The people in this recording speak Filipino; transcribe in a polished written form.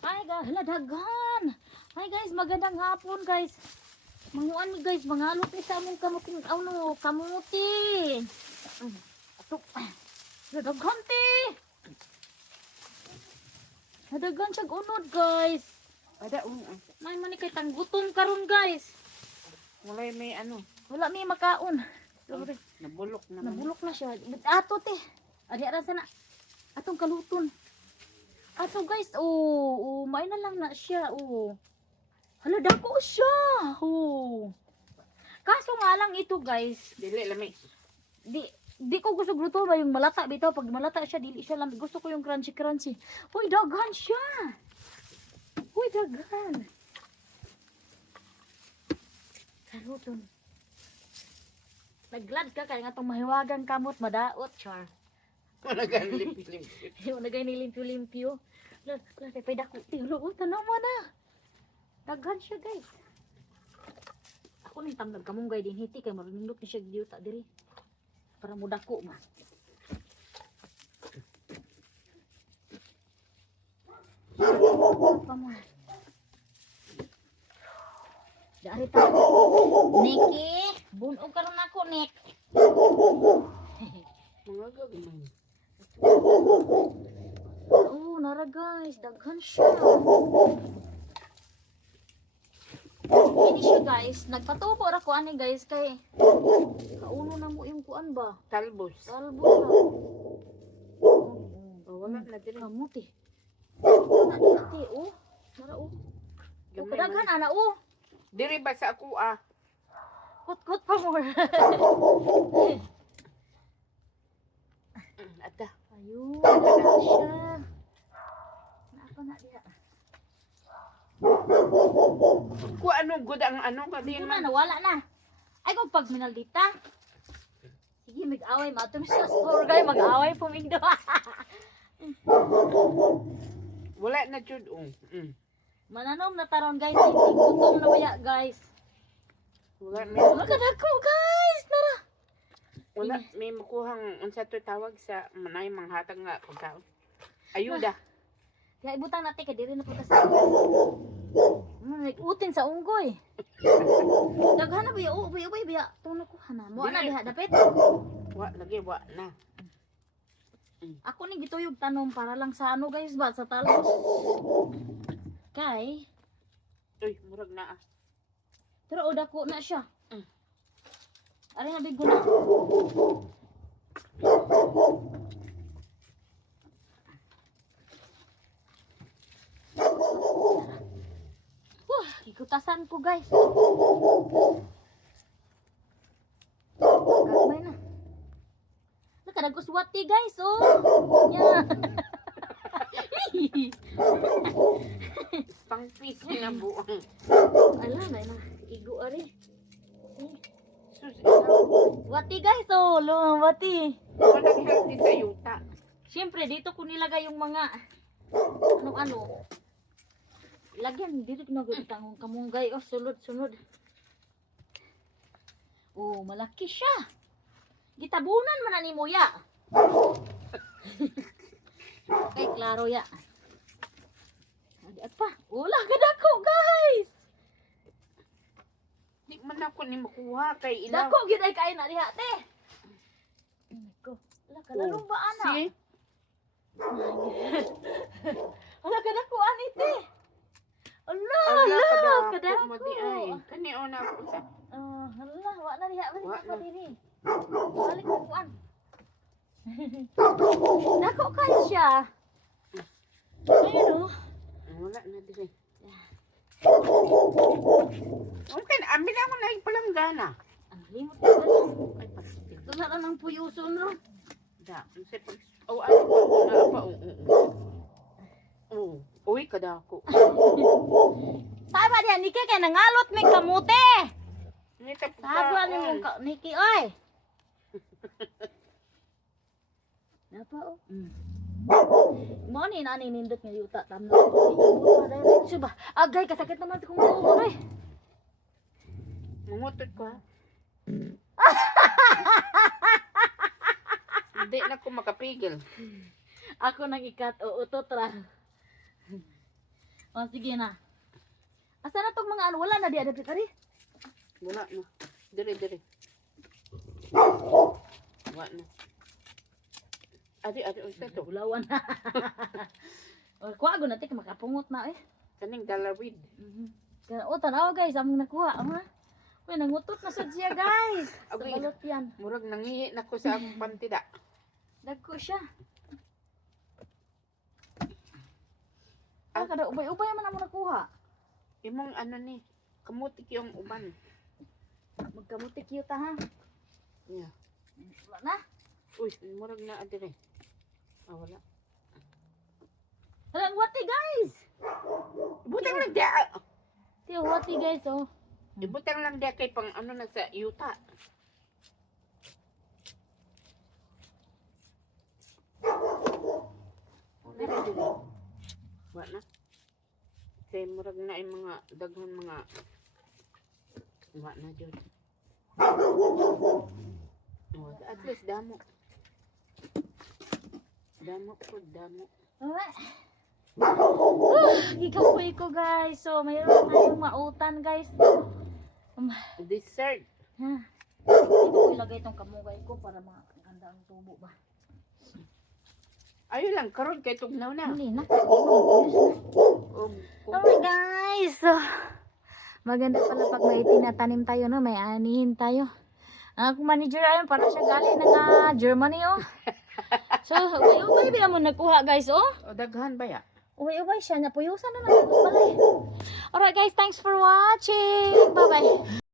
Hi guys, hala daghan. Hi guys, magandang hapon guys. Manguan mi guys, mangalot ni sa among kamuting ano, kamuti. Ato. Daghan ti. Daghan siya unod guys. Ada May man kay tanggutom karon guys. mulai may ano, Wala mi makaon. Sorry. nabulok naman. Nabulok na siya. Ato te. Adi ara sana. Atong kaluton. Ato guys, may na lang na siya. Hala dako siya. Kaso nga lang ito guys, Dili lami. di ko gusto luto ba yung malata bitaw. Pag malata siya, dili siya lang. Gusto ko yung crunchy crunchy. Uy, daghan siya. Uy, daghan. Kaluton. Naglad ka kaya nga itong mahiwagang kamot, madaot, char. Wala gan limpi-limpi. Yung nagay ni limpyo-limpyo. Pay dako. Tiro, tanaw mo na. Daghan siya guys. Ako ni tamnag kamunggay din hiti kay marinindot ni siya giyuta diri. Para mo dako ma. Pa mo. Dari ta. Niki, bunog karon ako Nik. Mga gagmay. Nara guys, daghan siya. Ini siya guys, nagpatubo ra ko ani guys kay kauno na mo yung kuan ba? Talbos. Talbo na. Wala na diri. Kamuti. Ati, Nara Gamay Kadaghan man. ana Diri ba sa ako ah? Kut pa mo. Ada. Ayun, wala siya. Naapa na diha. Ku ano gud ang ano ka Hindi din na, man. nawala na. Ay, kung pag minaldita. Sige, mag-away. Matum sa score, guys. Mag-away po, Mingdo. Wala na jud Mananom na taron, guys. Gutom na baya, guys. Wala may Magkadako, guys. Nara. wala may makuhang unsa to tawag sa manay manghatag nga pagkaon. Ayuda. Kaya ibutang natin, kaya diri na po sa nag-utin sa unggoy. Daghan na baya. Ubay, baya. Tuno ko, hana. Mo na diha, dapit. Wa lagi wa na. Ako ni gituyog tanom para lang sa ano, guys, ba? Sa talbos. Kay, Uy, murag na ah. pero dako na siya. Ari na bigo na. Ikutasan ko guys. Gamay na. Nakadaguswati guys, Yeah. Pang fish na buang. Ala na igo ari. Sus, Wati guys, wati. wala healthy sa yuta. Siyempre, dito ko nilagay yung mga ano. Lagyan, dito ginagawin ang kamunggay. Sunod. Malaki siya. Gitabunan man na ni Muya. Okay, klaro ya. Adi pa. Lagad ako, guys. Di man ako ni makuha kay ilaw. Dako, giday kain na diha, te. Ko. Kalalong ba, ana? Si? Kadako, ani, te. Ala, kadako. Mo di ay. Kani ona ko sa. Hala, wa na diha, Wa balik na. pa diri. Balik ko kuan. Dako kayo siya. Ayun, Wala na diri. Okay, amin ako na ipalanggana. Ang limot na ganun. Ay, pastil. Ito na lang ang puyuson, no? Da, unsa pag ay na pa Uy, kadako. Sama diya, Niki, kaya nangalot may kamuti. Ni ta Saba ni mo, Niki, oy. Napa, Mo ni nani nindot nga yuta tamno. Diretso ba? Agay, kasakit naman sa kong ulo, eh. Mungutot ko ha. Hindi na ko makapigil. Ako nang ikat o utot ra. O, sige na. Asa na tong mga ano? Wala na di ada ari. Wala na. Dire. Wala na. Adi, unsa to? Bulawan na. O, kuha ko na tik makapungot na eh. Kaning dalawid. Kaya, o, tanaw guys, among nakuha. Ama. Uy, nangutot na sad siya guys. Sa Okay. balot yan. Murag nangihi na ko sa akong pantida. Dagko siya. Ah, kada ubay-ubay man amo nakuha. Imong ano ni, kamutik yung uban. Magkamuti cute ha. Yeah. Wala na. Uy, murag na adire. Ah, wala. Walang wati guys. Ibutang lang dia. Tiyo wati guys oh. Ibutang lang dia kay pang ano na sa yuta. Dire. Wala na. Kay murag na ay mga daghan mga wala na jud. Oh, at least damo. Damo. Alright. Gikapoy ko guys. So mayroon tayong mautan guys. Dessert. Ha. Dito ko ilagay itong kamugay ko para maganda ang tubo ba. Ayo lang karon kay tugnaw na. Huli na. Um, Alright guys. So maganda pala pag may tinatanim tayo no. May anihin tayo. Ang manager ayon para siya galing ng Germany oh. So, uwi ba mo nagkuha guys oh? o daghan ba ya? Uwi siya niya puyusan na lang. Alright guys, thanks for watching. Bye bye.